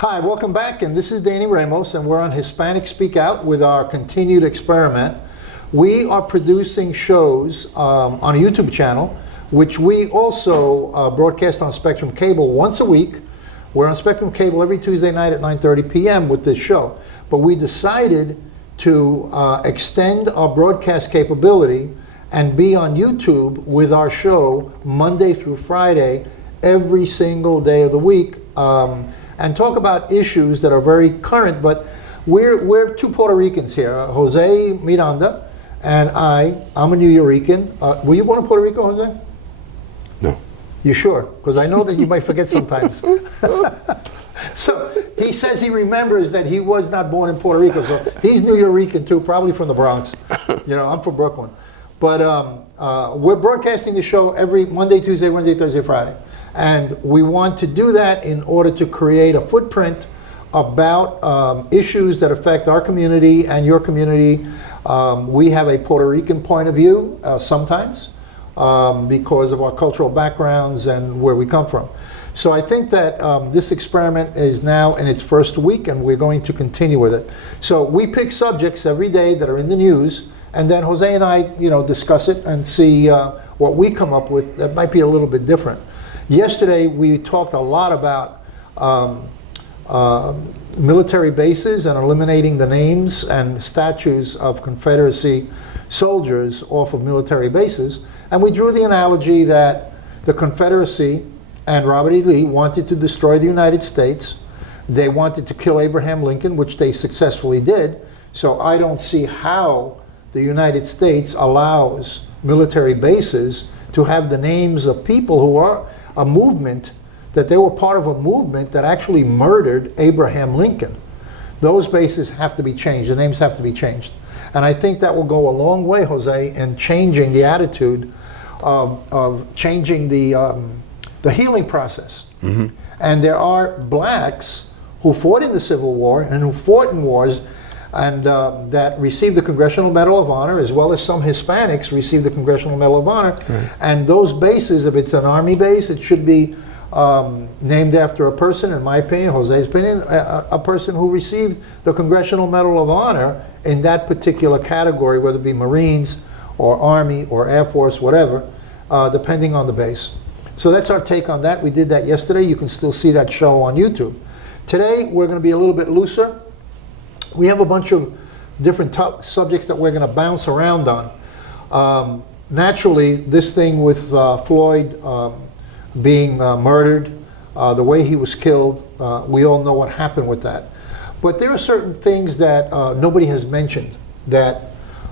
Hi, welcome back, and this is Danny Ramos, and we're on Hispanic Speak Out with our continued experiment. We are producing shows on a YouTube channel, which we also broadcast on Spectrum Cable once a week. We're on Spectrum Cable every Tuesday night at 9:30 p.m. with this show. But we decided to extend our broadcast capability and be on YouTube with our show Monday through Friday, every single day of the week, and talk about issues that are very current. But we're two Puerto Ricans here, Jose Miranda and I'm a New Yorican. Were you born in Puerto Rico, Jose? No. You sure? Because I know that you might forget sometimes. So he says he remembers that he was not born in Puerto Rico, so he's New Yorican too, probably from the Bronx. You know, I'm from Brooklyn. But we're broadcasting the show every Monday, Tuesday, Wednesday, Thursday, Friday. And we want to do that in order to create a footprint about issues that affect our community and your community. We have a Puerto Rican point of view sometimes because of our cultural backgrounds and where we come from. So I think that this experiment is now in its first week, and we're going to continue with it. So we pick subjects every day that are in the news, and then Jose and I, discuss it and see what we come up with that might be a little bit different. Yesterday, we talked a lot about military bases and eliminating the names and statues of Confederacy soldiers off of military bases. And we drew the analogy that the Confederacy and Robert E. Lee wanted to destroy the United States. They wanted to kill Abraham Lincoln, which they successfully did. So I don't see how the United States allows military bases to have the names of people who are a movement, that they were part of a movement that actually murdered Abraham Lincoln. Those bases have to be changed, the names have to be changed. And I think that will go a long way, Jose, in changing the attitude of changing the healing process. Mm-hmm. And there are blacks who fought in the Civil War and who fought in wars and that received the Congressional Medal of Honor, as well as some Hispanics received the Congressional Medal of Honor. Right. And those bases, if it's an Army base, it should be named after a person, in my opinion, Jose's opinion, a person who received the Congressional Medal of Honor in that particular category, whether it be Marines or Army or Air Force, whatever, depending on the base. So that's our take on that. We did that yesterday. You can still see that show on YouTube. Today, we're going to be a little bit looser. We have a bunch of different subjects that we're going to bounce around on. Naturally, this thing with Floyd being murdered, the way he was killed, we all know what happened with that. But there are certain things that nobody has mentioned that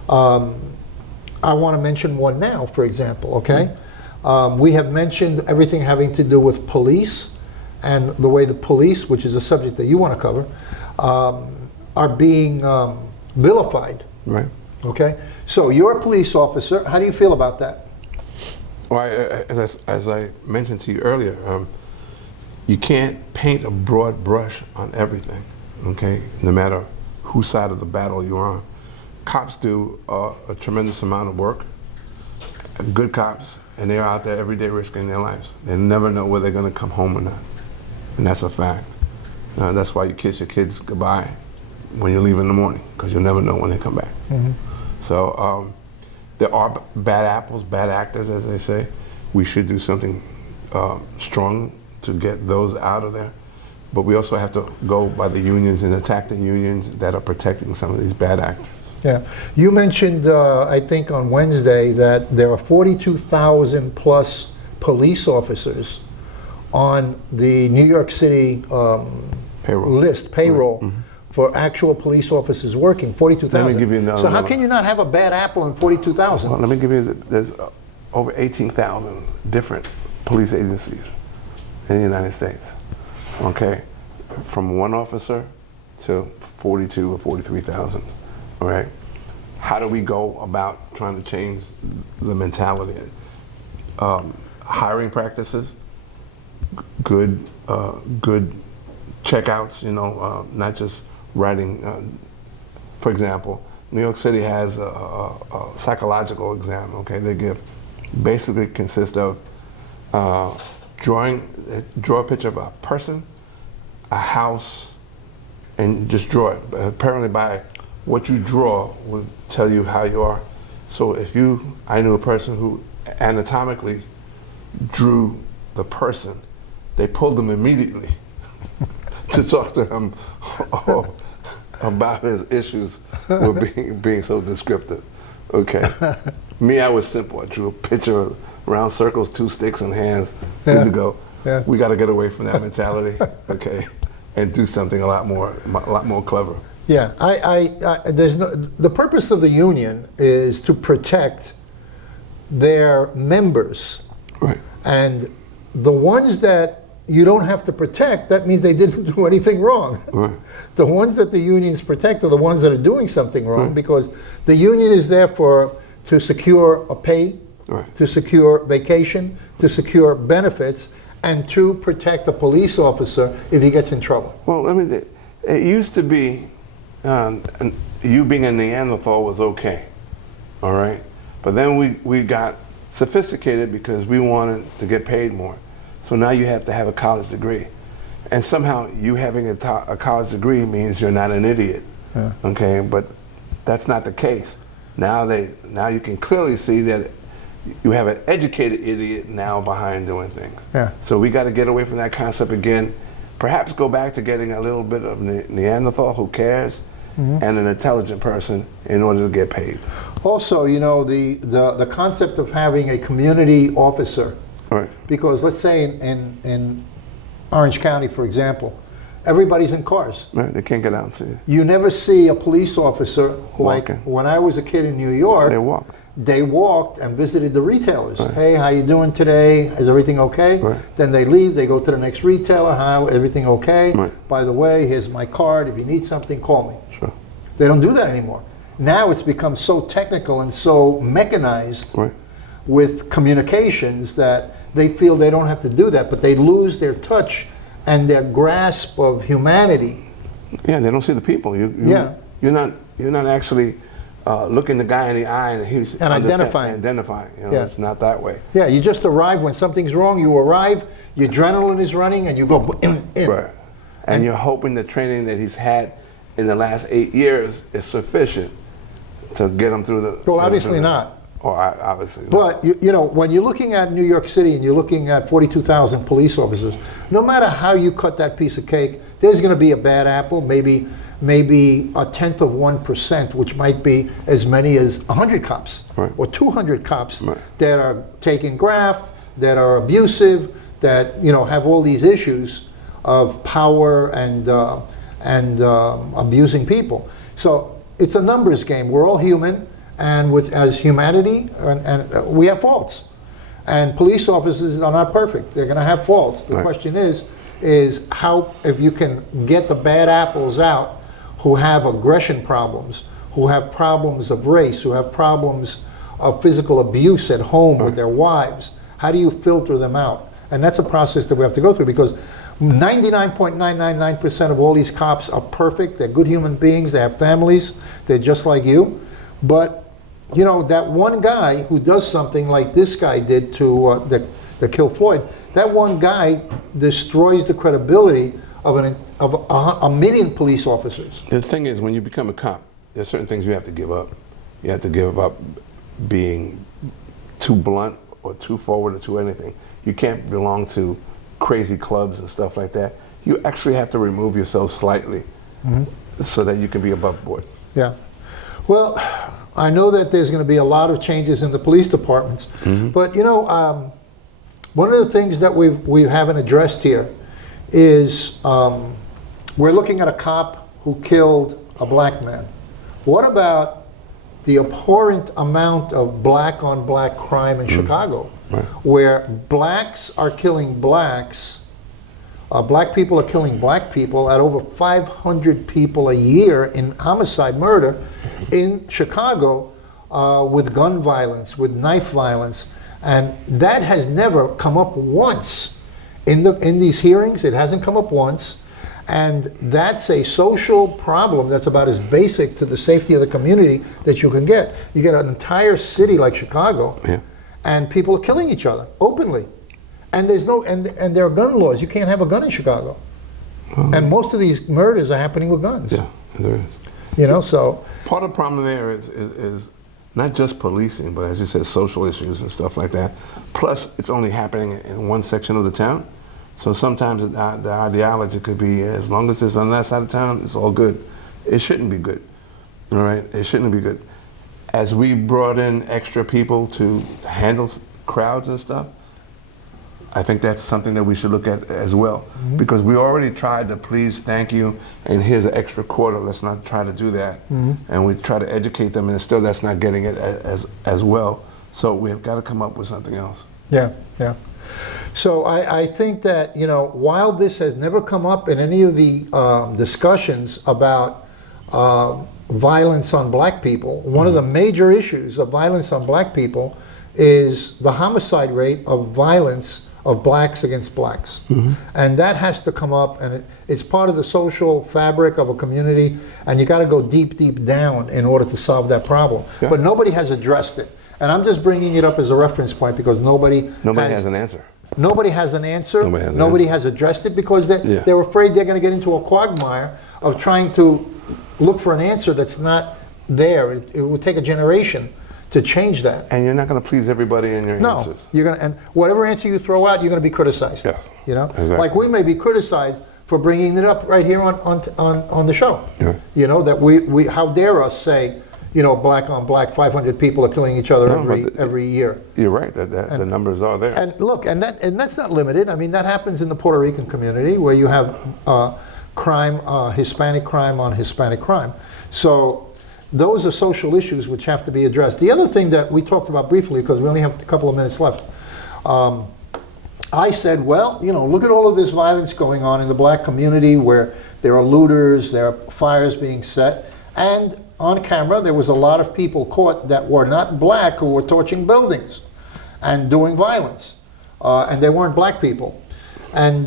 I want to mention one now, for example, okay? We have mentioned everything having to do with police and the way the police, which is a subject that you want to cover, are being vilified. Right. Okay? So you're a police officer. How do you feel about that? Well, as I mentioned to you earlier, you can't paint a broad brush on everything, okay? No matter whose side of the battle you're on. Cops do a tremendous amount of work, good cops, and they're out there every day risking their lives. They never know whether they're going to come home or not, and that's a fact. That's why you kiss your kids goodbye when you leave in the morning, because you'll never know when they come back. Mm-hmm. So there are bad apples, bad actors, as they say. We should do something strong to get those out of there. But we also have to go by the unions and attack the unions that are protecting some of these bad actors. Yeah. You mentioned, I think on Wednesday, that there are 42,000 plus police officers on the New York City payroll. Right. Mm-hmm. For actual police officers working, 42,000. Let me give you another So how number. can you not have a bad apple in 42,000? Well, let me give you, there's over 18,000 different police agencies in the United States, okay? From one officer to 42 or 43,000, all right? How do we go about trying to change the mentality? Hiring practices, good checkouts, not just writing. For example, New York City has a psychological exam, okay? They basically consist of draw a picture of a person, a house and just draw it. Apparently by what you draw will tell you how you are. So I knew a person who anatomically drew the person, they pulled him immediately to talk to him about his issues with being so descriptive. Okay. Me, I was simple. I drew a picture of round circles, 2 sticks and hands, good to go. Yeah. We got to get away from that mentality, okay, and do something a lot more clever. Yeah, the purpose of the union is to protect their members. Right. And the ones that you don't have to protect, that means they didn't do anything wrong. Right. The ones that the unions protect are the ones that are doing something wrong, right. because the union is there to secure a pay, right. to secure vacation, to secure benefits, and to protect the police officer if he gets in trouble. Well, it used to be you being a Neanderthal was okay, all right? But then we got sophisticated because we wanted to get paid more. So now you have to have a college degree. And somehow you having a college degree means you're not an idiot, yeah. Okay? But that's not the case. Now you can clearly see that you have an educated idiot now behind doing things. Yeah. So we got to get away from that concept again. Perhaps go back to getting a little bit of Neanderthal who cares, mm-hmm. and an intelligent person in order to get paid. Also, you know, the concept of having a community officer. Right. Because let's say in Orange County, for example, everybody's in cars. Right, they can't get out and see you. You never see a police officer, walking. Like when I was a kid in New York. They walked and visited the retailers. Right. Hey, how you doing today? Is everything okay? Right. Then they leave, they go to the next retailer. How, everything okay? Right. By the way, here's my card. If you need something, call me. Sure. They don't do that anymore. Now it's become so technical and so mechanized, right. with communications that they feel they don't have to do that, but they lose their touch and their grasp of humanity. Yeah, they don't see the people. You're not actually looking the guy in the eye and identifying. You know, yeah. It's not that way. Yeah, you just arrive when something's wrong. You arrive, your adrenaline is running, and you go in. Right. And you're hoping the training that he's had in the last 8 years is sufficient to get him through the. Well, obviously not. Or obviously not. But you know, when you're looking at New York City and you're looking at 42,000 police officers, no matter how you cut that piece of cake, there's going to be a bad apple, maybe 0.1%, which might be as many as 100 cops, right. or 200 cops, right. that are taking graft, that are abusive, that have all these issues of power and abusing people. So it's a numbers game. We're all human, and as humanity, and we have faults. And police officers are not perfect. They're going to have faults. The right. question is how, if you can get the bad apples out, who have aggression problems, who have problems of race, who have problems of physical abuse at home with their wives, how do you filter them out? And that's a process that we have to go through, because 99.999% of all these cops are perfect. They're good human beings. They have families. They're just like you. But that one guy who does something like this guy did to that killed Floyd, that one guy destroys the credibility of a million police officers. The thing is, when you become a cop, there's certain things you have to give up. You have to give up being too blunt or too forward or too anything. You can't belong to crazy clubs and stuff like that. You actually have to remove yourself slightly, mm-hmm. so that you can be above board. Yeah. Well, I know that there's going to be a lot of changes in the police departments, mm-hmm. but one of the things that we haven't addressed here is we're looking at a cop who killed a black man. What about the abhorrent amount of black-on-black crime in Chicago, right. where blacks are killing blacks, black people are killing black people at over 500 people a year in homicide murder in Chicago, with gun violence, with knife violence, and that has never come up once in these hearings. It hasn't come up once, and that's a social problem that's about as basic to the safety of the community that you can get. You get an entire city like Chicago, yeah. and people are killing each other openly, and there's no and there are gun laws. You can't have a gun in Chicago. And most of these murders are happening with guns. Yeah, there is. You know, so Part of the problem there is not just policing, but as you said, social issues and stuff like that. Plus, it's only happening in one section of the town. So sometimes the ideology could be, as long as it's on that side of town, it's all good. It shouldn't be good, all right? It shouldn't be good. As we brought in extra people to handle crowds and stuff, I think that's something that we should look at as well. Mm-hmm. Because we already tried the please, thank you, and here's an extra quarter, let's not try to do that. Mm-hmm. And we try to educate them, and still that's not getting it as well. So we've got to come up with something else. yeah, yeah. So I think that, you know, while this has never come up in any of the discussions about violence on black people, one of the major issues of violence on black people is the homicide rate of violence of blacks against blacks. And that has to come up, and it's part of the social fabric of a community, and you got to go deep, deep down in order to solve that problem. Yeah. But nobody has addressed it. And I'm just bringing it up as a reference point because nobody Nobody has an answer. Nobody has an answer. Nobody has has an addressed it because they're afraid they're going to get into a quagmire of trying to look for an answer that's not there. It would take a generation to change that. And you're not going to please everybody in your No, answers. you're going to, and whatever answer you throw out, you're going to be criticized. Yes, You know, exactly. like we may be criticized for bringing it up right here on the show. Yeah. You know, that we how dare us say, you know, black on black, 500 people are killing each other every year. You're right, the numbers are there. And look, and that's not limited. I mean, that happens in the Puerto Rican community where you have crime, Hispanic crime on Hispanic crime. So those are social issues which have to be addressed. The other thing that we talked about briefly, because we only have a couple of minutes left, I said, well, you know, look at all of this violence going on in the black community where there are looters, there are fires being set, and on camera there was a lot of people caught that were not black who were torching buildings and doing violence, and they weren't black people. And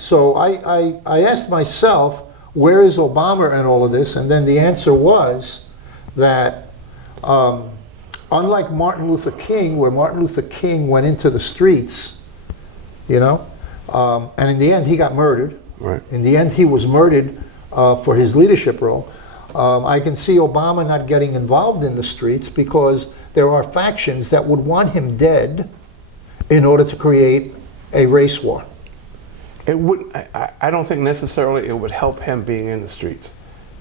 so I asked myself, where is Obama in all of this? And then the answer was that unlike Martin Luther King, where Martin Luther King went into the streets, you know, and in the end he got murdered. Right. In the end he was murdered for his leadership role. I can see Obama not getting involved in the streets because there are factions that would want him dead in order to create a race war. It would. I don't think necessarily it would help him being in the streets.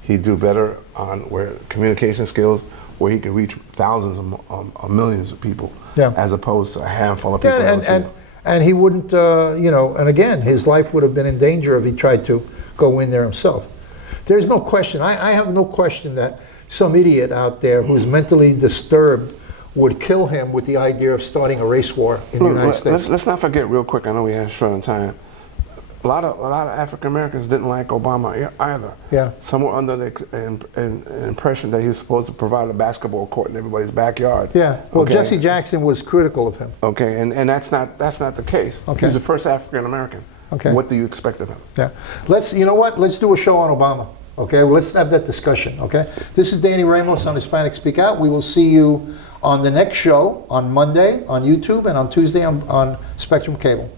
He'd do better on where communication skills, where he could reach thousands of millions of people, as opposed to a handful of people. Yeah, and he wouldn't, you know, and again, his life would have been in danger if he tried to go in there himself. There's no question. I have no question that some idiot out there who's mentally disturbed would kill him with the idea of starting a race war in the United States. Let's not forget real quick. I know we have short on time. A lot of African Americans didn't like Obama either. Yeah. Some were under the impression that he was supposed to provide a basketball court in everybody's backyard. Yeah. Well, okay? Jesse Jackson was critical of him. Okay, and that's not the case. Okay. He's the first African American. Okay. What do you expect of him? Yeah. You know what? Let's do a show on Obama. Okay. Well, let's have that discussion. Okay. This is Danny Ramos on Hispanic Speak Out. We will see you on the next show on Monday on YouTube and on Tuesday on Spectrum Cable.